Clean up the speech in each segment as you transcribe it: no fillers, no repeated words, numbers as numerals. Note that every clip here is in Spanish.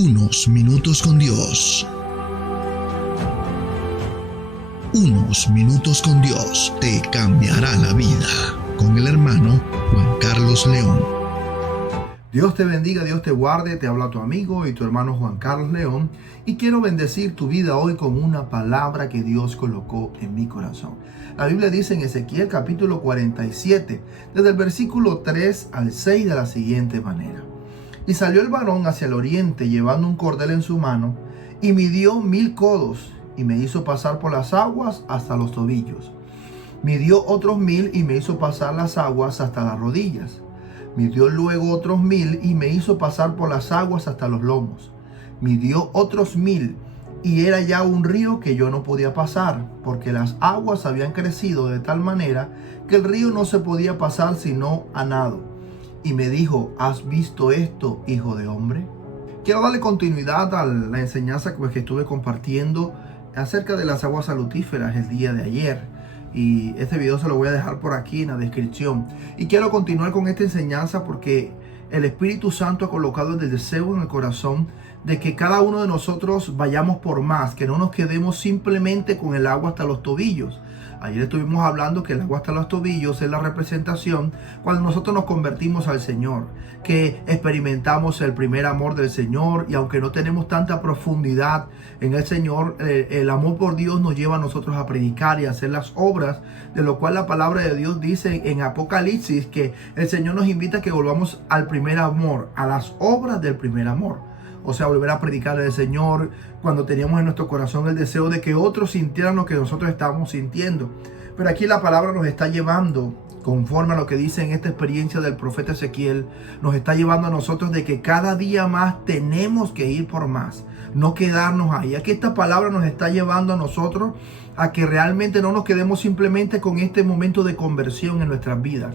Unos minutos con Dios. Unos minutos con Dios te cambiará la vida. Con el hermano Juan Carlos León. Dios te bendiga, Dios te guarde, te habla tu amigo y tu hermano Juan Carlos León, y quiero bendecir tu vida hoy con una palabra que Dios colocó en mi corazón. La Biblia dice en Ezequiel capítulo 47, desde el versículo 3 al 6 de la siguiente manera: Y salió el varón hacia el oriente llevando un cordel en su mano, y midió 1000 codos, y me hizo pasar por las aguas hasta los tobillos. Midió otros 1000 y me hizo pasar las aguas hasta las rodillas. Midió luego otros 1000 y me hizo pasar por las aguas hasta los lomos. Midió otros 1000 y era ya un río que yo no podía pasar, porque las aguas habían crecido de tal manera que el río no se podía pasar sino a nado. Y me dijo: ¿has visto esto, hijo de hombre? Quiero darle continuidad a la enseñanza que estuve compartiendo acerca de las aguas salutíferas el día de ayer. Y este video se lo voy a dejar por aquí en la descripción. Y quiero continuar con esta enseñanza porque el Espíritu Santo ha colocado el deseo en el corazón de que cada uno de nosotros vayamos por más, que no nos quedemos simplemente con el agua hasta los tobillos. Ayer estuvimos hablando que el agua hasta los tobillos es la representación cuando nosotros nos convertimos al Señor, que experimentamos el primer amor del Señor, y aunque no tenemos tanta profundidad en el Señor, el amor por Dios nos lleva a nosotros a predicar y a hacer las obras, de lo cual la palabra de Dios dice en Apocalipsis que el Señor nos invita a que volvamos al primer amor, a las obras del primer amor. O sea, volver a predicar al Señor cuando teníamos en nuestro corazón el deseo de que otros sintieran lo que nosotros estábamos sintiendo. Pero aquí la palabra nos está llevando, conforme a lo que dice en esta experiencia del profeta Ezequiel, nos está llevando a nosotros de que cada día más tenemos que ir por más, no quedarnos ahí. Aquí esta palabra nos está llevando a nosotros a que realmente no nos quedemos simplemente con este momento de conversión en nuestras vidas,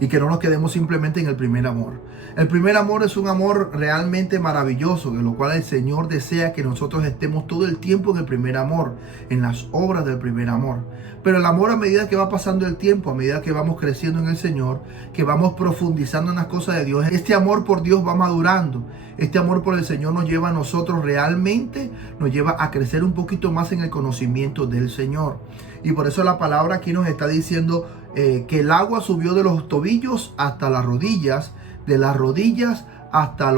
y que no nos quedemos simplemente en el primer amor. El primer amor es un amor realmente maravilloso, de lo cual el Señor desea que nosotros estemos todo el tiempo en el primer amor, en las obras del primer amor. Pero el amor, a medida que va pasando el tiempo, a medida que vamos creciendo en el Señor, que vamos profundizando en las cosas de Dios, este amor por Dios va madurando. Este amor por el Señor nos lleva a nosotros realmente, nos lleva a crecer un poquito más en el conocimiento del Señor. Y por eso la palabra aquí nos está diciendo que el agua subió de los tobillos hasta las rodillas, de las rodillas hasta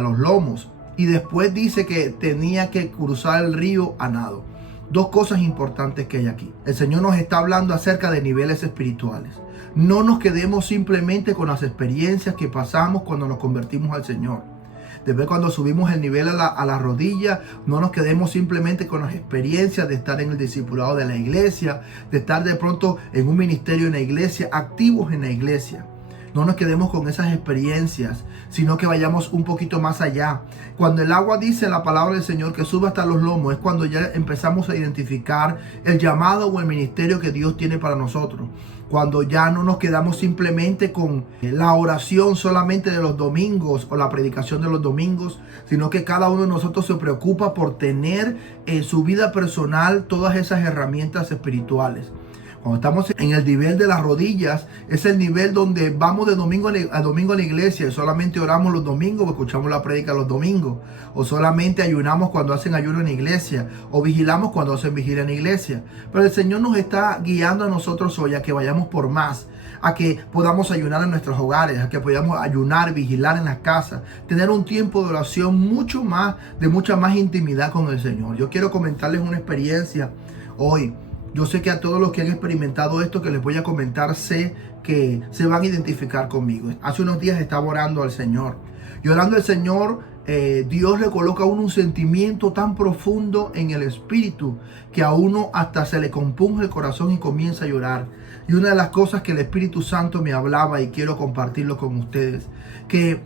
los lomos. Y después dice que tenía que cruzar el río a nado. Dos cosas importantes que hay aquí. El Señor nos está hablando acerca de niveles espirituales. No nos quedemos simplemente con las experiencias que pasamos cuando nos convertimos al Señor. Después, cuando subimos el nivel a la rodilla, no nos quedemos simplemente con las experiencias de estar en el discipulado de la iglesia, de estar de pronto en un ministerio en la iglesia, activos en la iglesia. No nos quedemos con esas experiencias, sino que vayamos un poquito más allá. Cuando el agua, dice la palabra del Señor, que sube hasta los lomos, es cuando ya empezamos a identificar el llamado o el ministerio que Dios tiene para nosotros. Cuando ya no nos quedamos simplemente con la oración solamente de los domingos o la predicación de los domingos, sino que cada uno de nosotros se preocupa por tener en su vida personal todas esas herramientas espirituales. Cuando estamos en el nivel de las rodillas, es el nivel donde vamos de domingo a domingo a la iglesia y solamente oramos los domingos o escuchamos la prédica los domingos, o solamente ayunamos cuando hacen ayuno en la iglesia, o vigilamos cuando hacen vigilia en la iglesia. Pero el Señor nos está guiando a nosotros hoy a que vayamos por más, a que podamos ayunar en nuestros hogares, a que podamos ayunar, vigilar en las casas, tener un tiempo de oración mucha más intimidad con el Señor. Yo quiero comentarles una experiencia hoy. Yo sé que a todos los que han experimentado esto que les voy a comentar, sé que se van a identificar conmigo. Hace unos días estaba orando al Señor. Y orando al Señor, Dios le coloca a uno un sentimiento tan profundo en el espíritu que a uno hasta se le compunge el corazón y comienza a llorar. Y una de las cosas que el Espíritu Santo me hablaba, y quiero compartirlo con ustedes, que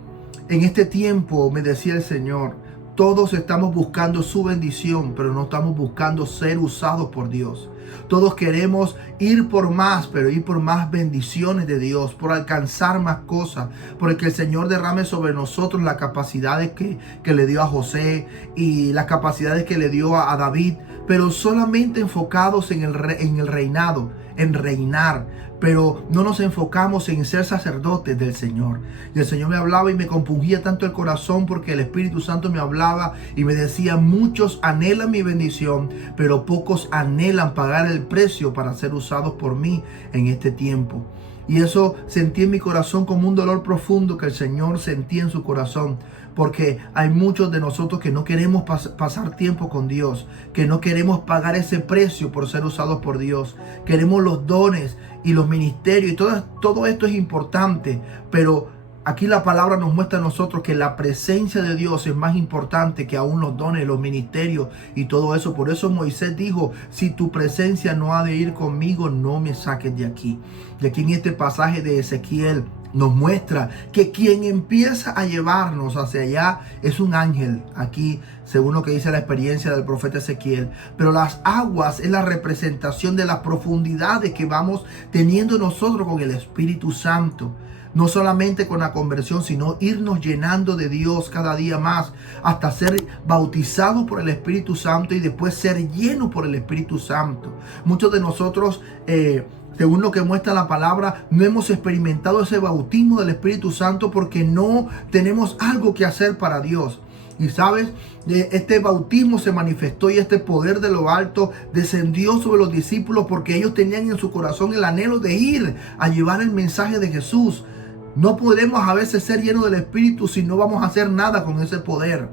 en este tiempo me decía el Señor: todos estamos buscando su bendición, pero no estamos buscando ser usados por Dios. Todos queremos ir por más, pero ir por más bendiciones de Dios, por alcanzar más cosas, por que el Señor derrame sobre nosotros las capacidades que le dio a José y las capacidades que le dio a David, pero solamente enfocados en el reinado, en reinar, pero no nos enfocamos en ser sacerdotes del Señor. Y el Señor me hablaba y me compungía tanto el corazón porque el Espíritu Santo me hablaba y me decía: muchos anhelan mi bendición, pero pocos anhelan pagar el precio para ser usados por mí en este tiempo. Y eso sentí en mi corazón como un dolor profundo que el Señor sentía en su corazón, porque hay muchos de nosotros que no queremos pasar tiempo con Dios, que no queremos pagar ese precio por ser usados por Dios. Queremos los dones y los ministerios y todo esto es importante, pero aquí la palabra nos muestra a nosotros que la presencia de Dios es más importante que aún los dones, los ministerios y todo eso. Por eso Moisés dijo: si tu presencia no ha de ir conmigo, no me saques de aquí. Y aquí en este pasaje de Ezequiel nos muestra que quien empieza a llevarnos hacia allá es un ángel. Aquí, según lo que dice la experiencia del profeta Ezequiel. Pero las aguas es la representación de las profundidades que vamos teniendo nosotros con el Espíritu Santo. No solamente con la conversión, sino irnos llenando de Dios cada día más hasta ser bautizados por el Espíritu Santo y después ser llenos por el Espíritu Santo. Muchos de nosotros, según lo que muestra la palabra, no hemos experimentado ese bautismo del Espíritu Santo porque no tenemos algo que hacer para Dios. Y sabes, este bautismo se manifestó y este poder de lo alto descendió sobre los discípulos porque ellos tenían en su corazón el anhelo de ir a llevar el mensaje de Jesús. No podremos a veces ser llenos del Espíritu si no vamos a hacer nada con ese poder.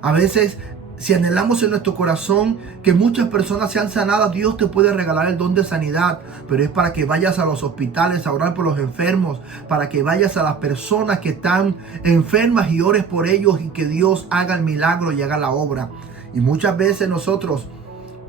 A veces, si anhelamos en nuestro corazón que muchas personas sean sanadas, Dios te puede regalar el don de sanidad, pero es para que vayas a los hospitales a orar por los enfermos, para que vayas a las personas que están enfermas y ores por ellos y que Dios haga el milagro y haga la obra. Y muchas veces nosotros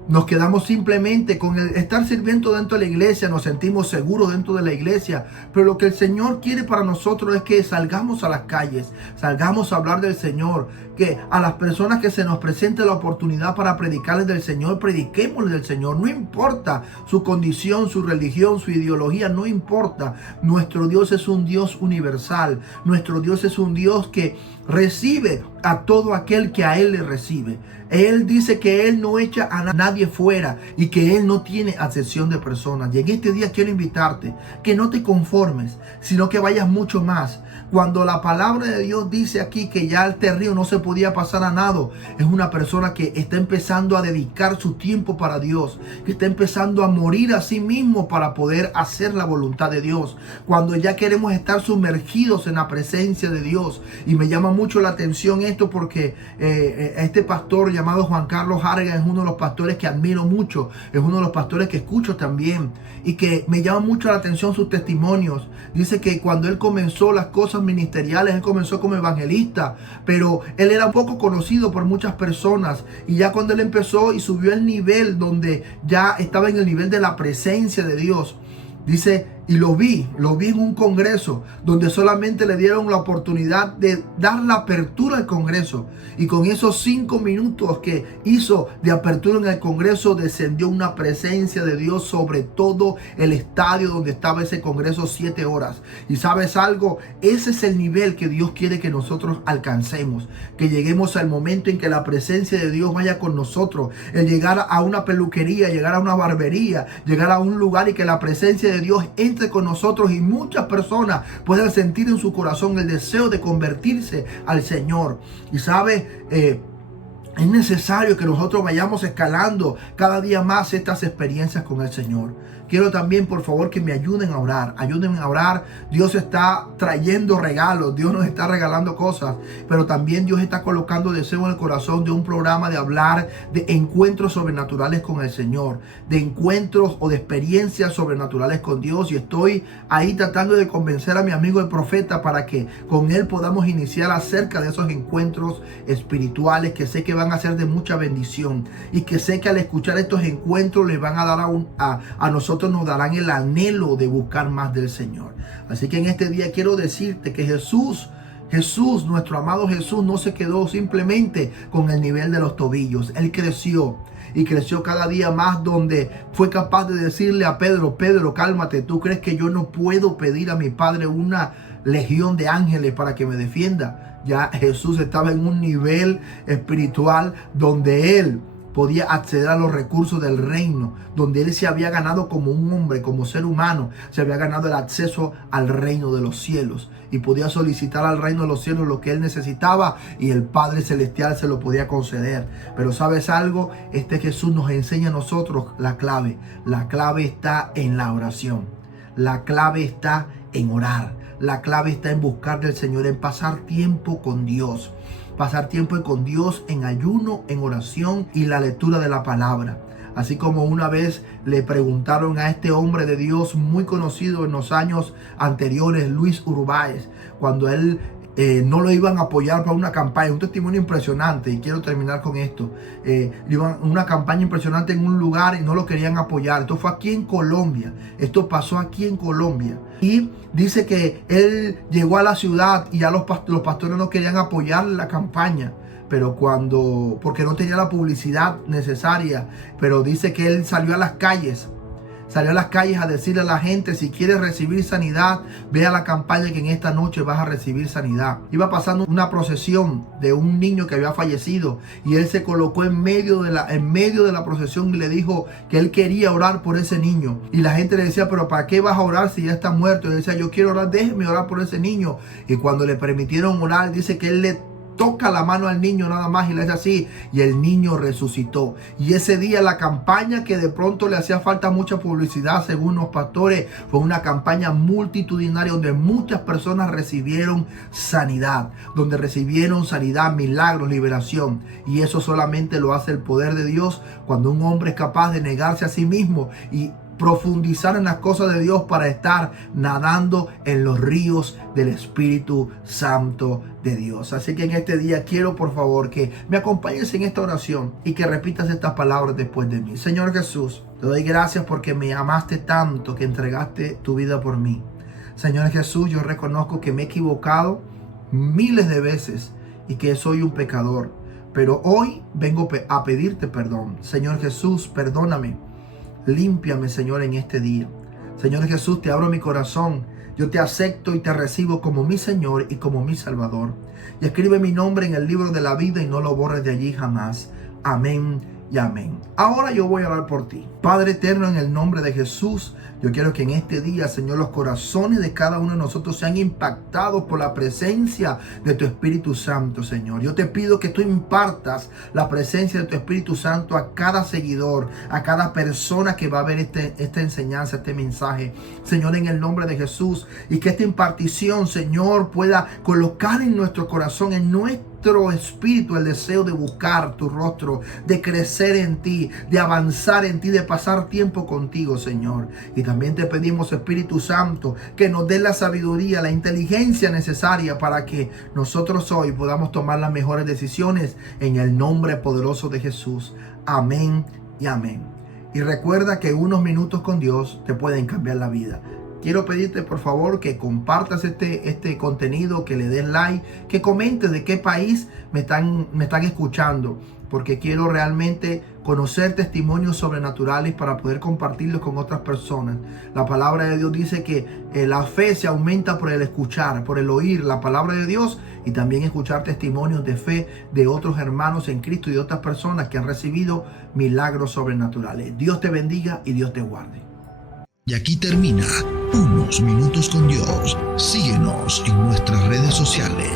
nos quedamos simplemente con el estar sirviendo dentro de la iglesia, nos sentimos seguros dentro de la iglesia, pero lo que el Señor quiere para nosotros es que salgamos a las calles, salgamos a hablar del Señor, que a las personas que se nos presente la oportunidad para predicarles del Señor, prediquémosles del Señor. No importa su condición, su religión, su ideología, no importa. Nuestro Dios es un Dios universal, nuestro Dios es un Dios que recibe a todo aquel que a Él le recibe. Él dice que Él no echa a nadie fuera y que Él no tiene acepción de personas. Y en este día quiero invitarte que no te conformes, sino que vayas mucho más. Cuando la palabra de Dios dice aquí que ya este río no se podía pasar a nado, es una persona que está empezando a dedicar su tiempo para Dios, que está empezando a morir a sí mismo para poder hacer la voluntad de Dios. Cuando ya queremos estar sumergidos en la presencia de Dios. Y me llama mucho la atención esto porque este pastor llamado Juan Carlos Hargan es uno de los pastores que admiro mucho, es uno de los pastores que escucho también y que me llama mucho la atención sus testimonios. Dice que cuando él comenzó las cosas ministeriales, él comenzó como evangelista, pero él era poco conocido por muchas personas, y ya cuando él empezó y subió el nivel donde ya estaba en el nivel de la presencia de Dios, dice, y lo vi en un congreso donde solamente le dieron la oportunidad de dar la apertura al congreso, y con esos 5 minutos que hizo de apertura en el congreso descendió una presencia de Dios sobre todo el estadio donde estaba ese congreso 7 horas. Y sabes algo, ese es el nivel que Dios quiere que nosotros alcancemos, que lleguemos al momento en que la presencia de Dios vaya con nosotros, el llegar a una peluquería, llegar a una barbería, llegar a un lugar y que la presencia de Dios entre con nosotros y muchas personas puedan sentir en su corazón el deseo de convertirse al Señor. Y sabes, es necesario que nosotros vayamos escalando cada día más estas experiencias con el Señor. Quiero también, por favor, que me ayuden a orar. Ayúdenme a orar. Dios está trayendo regalos. Dios nos está regalando cosas. Pero también Dios está colocando deseo en el corazón de un programa de hablar de encuentros sobrenaturales con el Señor. De encuentros o de experiencias sobrenaturales con Dios. Y estoy ahí tratando de convencer a mi amigo el profeta para que con él podamos iniciar acerca de esos encuentros espirituales que sé que van a ser de mucha bendición. Y que sé que al escuchar estos encuentros les van a dar a nosotros nos darán el anhelo de buscar más del Señor. Así que en este día quiero decirte que Jesús, nuestro amado Jesús, no se quedó simplemente con el nivel de los tobillos. Él creció y creció cada día más, donde fue capaz de decirle a Pedro: Pedro, cálmate, ¿tú crees que yo no puedo pedir a mi Padre una legión de ángeles para que me defienda? Ya Jesús estaba en un nivel espiritual donde él podía acceder a los recursos del reino, donde él se había ganado como un hombre, como ser humano, se había ganado el acceso al reino de los cielos y podía solicitar al reino de los cielos lo que él necesitaba y el Padre Celestial se lo podía conceder. Pero ¿sabes algo? Jesús nos enseña a nosotros la clave. La clave está en la oración. La clave está en orar. La clave está en buscar del Señor, en pasar tiempo con Dios. Pasar tiempo con Dios en ayuno, en oración y la lectura de la palabra. Así como una vez le preguntaron a este hombre de Dios muy conocido en los años anteriores, Luis Urbáez, cuando él no lo iban a apoyar para una campaña, un testimonio impresionante, y quiero terminar con esto. Iban una campaña impresionante en un lugar y no lo querían apoyar. Esto fue aquí en Colombia, esto pasó aquí en Colombia. Y dice que él llegó a la ciudad y ya los pastores no querían apoyar la campaña, pero porque no tenía la publicidad necesaria. Pero dice que él salió a las calles a decirle a la gente: si quieres recibir sanidad, ve a la campaña que en esta noche vas a recibir sanidad. Iba pasando una procesión de un niño que había fallecido y él se colocó en medio de la procesión y le dijo que él quería orar por ese niño. Y la gente le decía: pero ¿para qué vas a orar si ya está muerto? Y él decía: yo quiero orar, déjeme orar por ese niño. Y cuando le permitieron orar, dice que él le toca la mano al niño nada más y le hace así y el niño resucitó. Y ese día la campaña, que de pronto le hacía falta mucha publicidad según los pastores, fue una campaña multitudinaria donde muchas personas recibieron sanidad, milagros, liberación. Y eso solamente lo hace el poder de Dios cuando un hombre es capaz de negarse a sí mismo y profundizar en las cosas de Dios para estar nadando en los ríos del Espíritu Santo de Dios. Así que en este día quiero, por favor, que me acompañes en esta oración y que repitas estas palabras después de mí. Señor Jesús, te doy gracias porque me amaste tanto que entregaste tu vida por mí. Señor Jesús, yo reconozco que me he equivocado miles de veces y que soy un pecador, pero hoy vengo a pedirte perdón. Señor Jesús, perdóname. Límpiame, Señor, en este día. Señor Jesús, te abro mi corazón. Yo te acepto y te recibo como mi Señor y como mi Salvador. Y escribe mi nombre en el libro de la vida y no lo borres de allí jamás. Amén y amén. Ahora yo voy a orar por ti. Padre eterno, en el nombre de Jesús, yo quiero que en este día, Señor, los corazones de cada uno de nosotros sean impactados por la presencia de tu Espíritu Santo, Señor. Yo te pido que tú impartas la presencia de tu Espíritu Santo a cada seguidor, a cada persona que va a ver esta enseñanza, este mensaje, Señor, en el nombre de Jesús. Y que esta impartición, Señor, pueda colocar en nuestro corazón, en nuestro espíritu, el deseo de buscar tu rostro, de crecer en ti, de avanzar en ti, de pasar tiempo contigo, Señor. Y también te pedimos, Espíritu Santo, que nos dé la sabiduría, la inteligencia necesaria para que nosotros hoy podamos tomar las mejores decisiones en el nombre poderoso de Jesús. Amén y amén. Y recuerda que unos minutos con Dios te pueden cambiar la vida. Quiero pedirte, por favor, que compartas este contenido, que le des like, que comentes de qué país me están escuchando, porque quiero realmente conocer testimonios sobrenaturales para poder compartirlos con otras personas. La palabra de Dios dice que la fe se aumenta por el escuchar, por el oír la palabra de Dios y también escuchar testimonios de fe de otros hermanos en Cristo y de otras personas que han recibido milagros sobrenaturales. Dios te bendiga y Dios te guarde. Y aquí termina Unos Minutos con Dios. Síguenos en nuestras redes sociales.